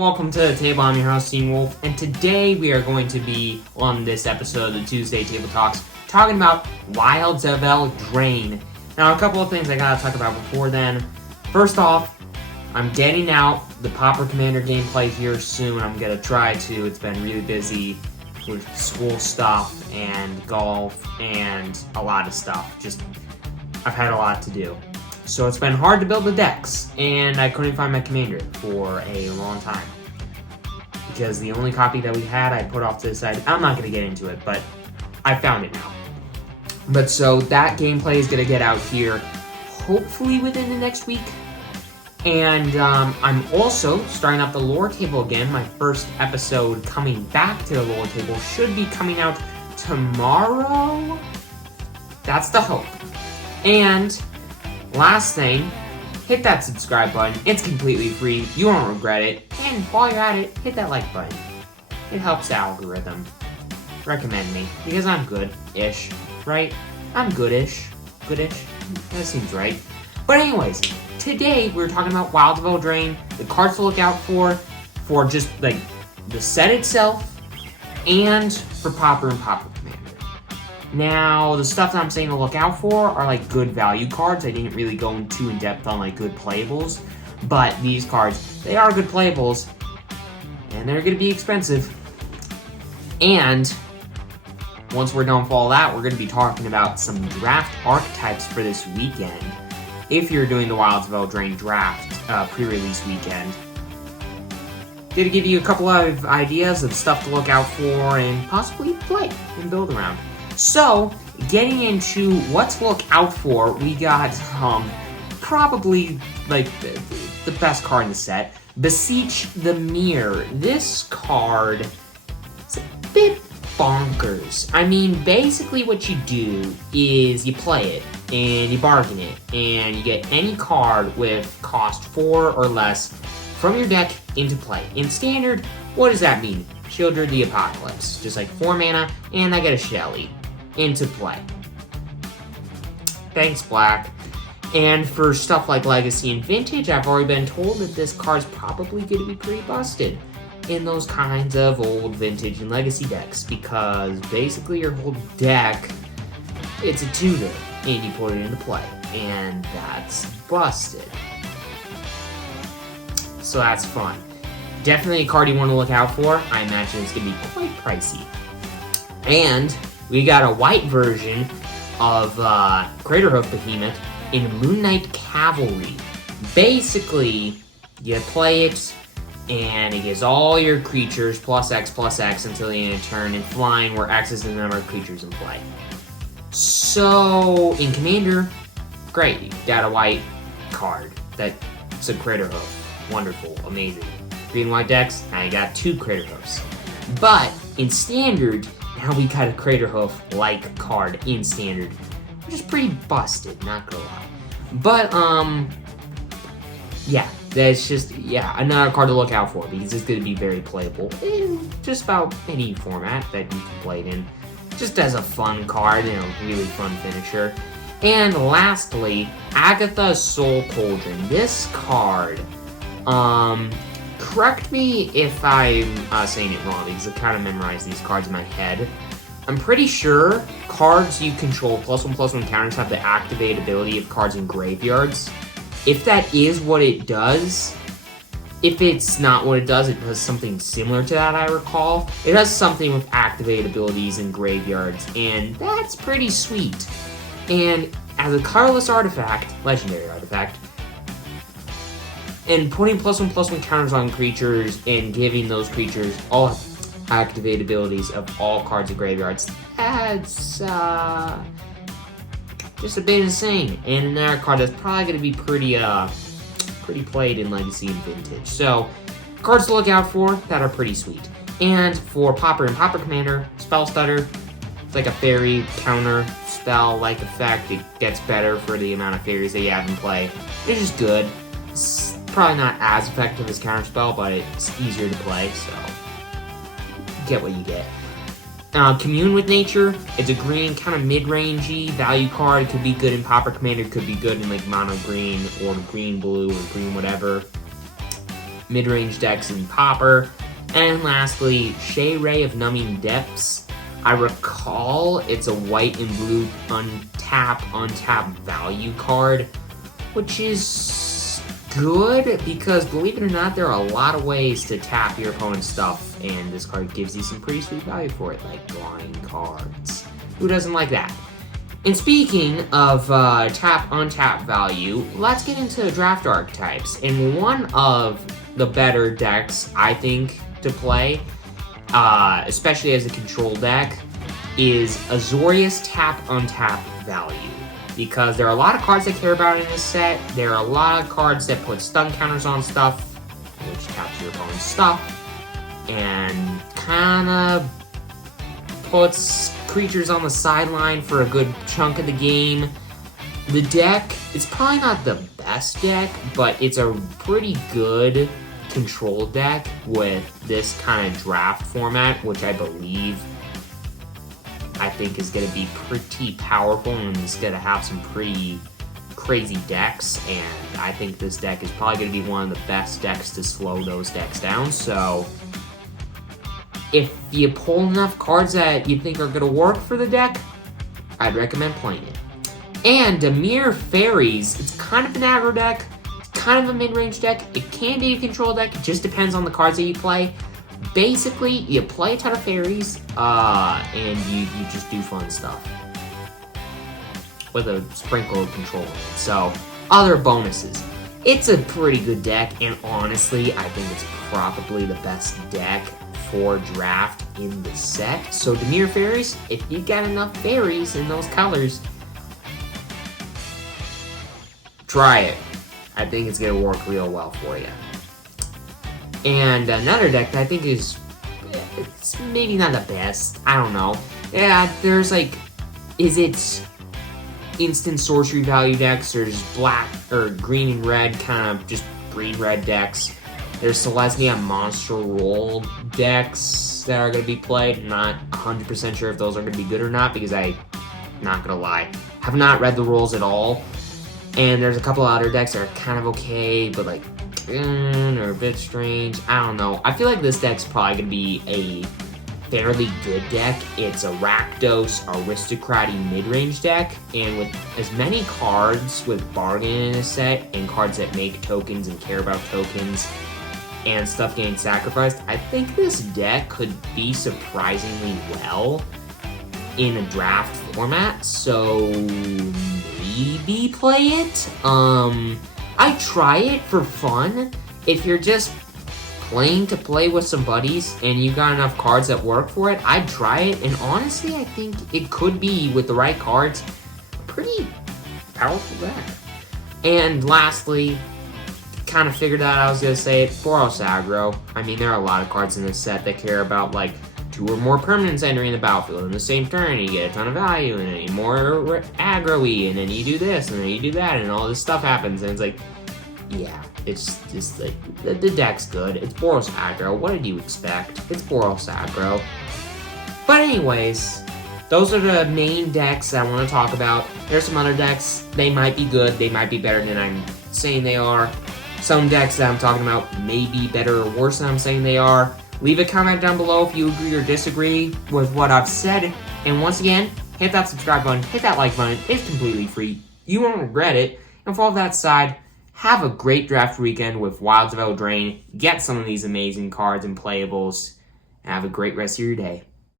welcome to the table. I'm your host, Teen Wolf, and today we are going to be, on this episode of the Tuesday Table Talks, talking about Wilds of Eldraine. Now, a couple of things I gotta talk about before then. First off, I'm getting out the Pauper Commander gameplay here soon. I'm gonna try to. It's been really busy with school stuff and golf and a lot of stuff. I've had a lot to do. So it's been hard to build the decks, and I couldn't find my commander for a long time. Because the only copy that we had, I put off to the side. I'm not going to get into it, but I found it now. But so that gameplay is going to get out here, hopefully within the next week. And I'm also starting up the lore table again. My first episode coming back to the lore table should be coming out tomorrow. That's the hope. And last thing, hit that subscribe button. It's completely free. You won't regret it. And while you're at it, hit that like button. It helps the algorithm recommend me because I'm good-ish, right? I'm good-ish. Good-ish? That seems right. But anyways, today we're talking about Wilds of Eldraine, the cards to look out for just like the set itself, and for Pauper and Pauper Commander. Now, the stuff that I'm saying to look out for are like good value cards. I didn't really go too in depth on like good playables, but these cards, they are good playables, and they're going to be expensive. And once we're done with all that, we're going to be talking about some draft archetypes for this weekend. If you're doing the Wilds of Eldraine draft pre-release weekend, going to give you a couple of ideas of stuff to look out for and possibly play and build around. So, getting into what to look out for, we got probably like the best card in the set, Beseech the Mirror. This card is a bit bonkers. I mean, basically what you do is you play it and you bargain it, and you get any card with cost 4 or less from your deck into play. In Standard, what does that mean? Sheoldred the Apocalypse. Just like 4 mana, and I get a Shelly into play. Thanks, Black. And for stuff like Legacy and Vintage, I've already been told that this card's probably going to be pretty busted in those kinds of old Vintage and Legacy decks, because basically your whole deck, it's a tutor, and you put it into play, and that's busted. So that's fun. Definitely a card you want to look out for. I imagine it's going to be quite pricey. And we got a white version of Craterhoof Behemoth in Moon Knight Cavalry. Basically, you play it, and it gives all your creatures +X until the end of turn, and flying, where X is the number of creatures in play. So, in Commander, great, you got a white card that's a Craterhoof. Wonderful, amazing. Green and white decks, now you got 2 Craterhoofs. But, in Standard, now we got a Craterhoof-like card in Standard, which is pretty busted, not gonna lie. But, yeah, that's just, another card to look out for, because it's gonna be very playable in just about any format that you can play it in. Just as a fun card and a really fun finisher. And lastly, Agathas Soul Cauldron. This card, correct me if I'm saying it wrong, because I kind of memorized these cards in my head. I'm pretty sure cards you control +1/+1 counters have the activate ability of cards in graveyards. If that is what it does, if it's not what it does something similar to that, I recall. It does something with activate abilities in graveyards, and that's pretty sweet. And as a colorless artifact, legendary artifact, and putting +1/+1 counters on creatures and giving those creatures all activate abilities of all cards in graveyards, that's just a bit insane. And another card that's probably going to be pretty played in Legacy and Vintage. So, cards to look out for that are pretty sweet. And for Pauper and Pauper Commander, Spell Stutter, it's like a fairy counter spell-like effect. It gets better for the amount of fairies that you have in play. It's just good. It's probably not as effective as Counterspell, but it's easier to play, so get what you get. Commune with Nature. It's a green, kind of mid-rangey value card. It could be good in Pauper Commander. It could be good in like mono green or green blue or green whatever. mid-range decks in Pauper. And lastly, Shea Ray of Numbing Depths. I recall it's a white and blue untap value card, which is good because, believe it or not, there are a lot of ways to tap your opponent's stuff, and this card gives you some pretty sweet value for it, like drawing cards. Who doesn't like that? And speaking of untap value, let's get into draft archetypes. And one of the better decks, I think, to play, especially as a control deck, is Azorius untap value. Because there are a lot of cards I care about in this set. There are a lot of cards that put stun counters on stuff, which taps your opponent's stuff, and kinda puts creatures on the sideline for a good chunk of the game. The deck, it's probably not the best deck, but it's a pretty good control deck with this kind of draft format, which I think is going to be pretty powerful, and it's going to have some pretty crazy decks, and I think this deck is probably going to be one of the best decks to slow those decks down. So if you pull enough cards that you think are going to work for the deck, I'd recommend playing it. And Dimir Fairies, it's kind of an aggro deck, it's kind of a mid-range deck, it can be a control deck, it just depends on the cards that you play. Basically, you play a ton of fairies, and you just do fun stuff with a sprinkle of control in it. So, other bonuses. It's a pretty good deck, and honestly, I think it's probably the best deck for draft in the set. So, Dimir Fairies, if you got enough fairies in those colors, try it. I think it's going to work real well for you. And another deck that I think it's maybe not the best. I don't know. Yeah, there's like, is it instant sorcery value decks? There's black or green and red, kind of just green-red decks. There's Selesnya monster roll decks that are going to be played. I'm not 100% sure if those are going to be good or not, because I'm not going to lie, have not read the rules at all. And there's a couple of other decks that are kind of okay, but like, or a bit strange. I don't know. I feel like this deck's probably going to be a fairly good deck. It's a Rakdos Aristocratic mid-range deck, and with as many cards with bargain in a set, and cards that make tokens and care about tokens, and stuff getting sacrificed, I think this deck could be surprisingly well in a draft format, so maybe play it. I try it for fun. If you're just playing to play with some buddies and you got enough cards that work for it, I'd try it. And honestly, I think it could be, with the right cards, a pretty powerful deck. And lastly, kind of figured out I was going to say it, Boros aggro. I mean, there are a lot of cards in this set that care about, like, 2 or more permanents entering the battlefield in the same turn, and you get a ton of value, and then you more aggro-y, and then you do this, and then you do that, and all this stuff happens, and it's like, yeah, it's just like, the deck's good. It's Boros aggro. What did you expect? It's Boros aggro. But anyways, those are the main decks that I want to talk about. There's some other decks. They might be good. They might be better than I'm saying they are. Some decks that I'm talking about may be better or worse than I'm saying they are. Leave a comment down below if you agree or disagree with what I've said. And once again, hit that subscribe button, hit that like button. It's completely free. You won't regret it. And for all that aside, have a great draft weekend with Wilds of Eldraine. Get some of these amazing cards and playables. And have a great rest of your day.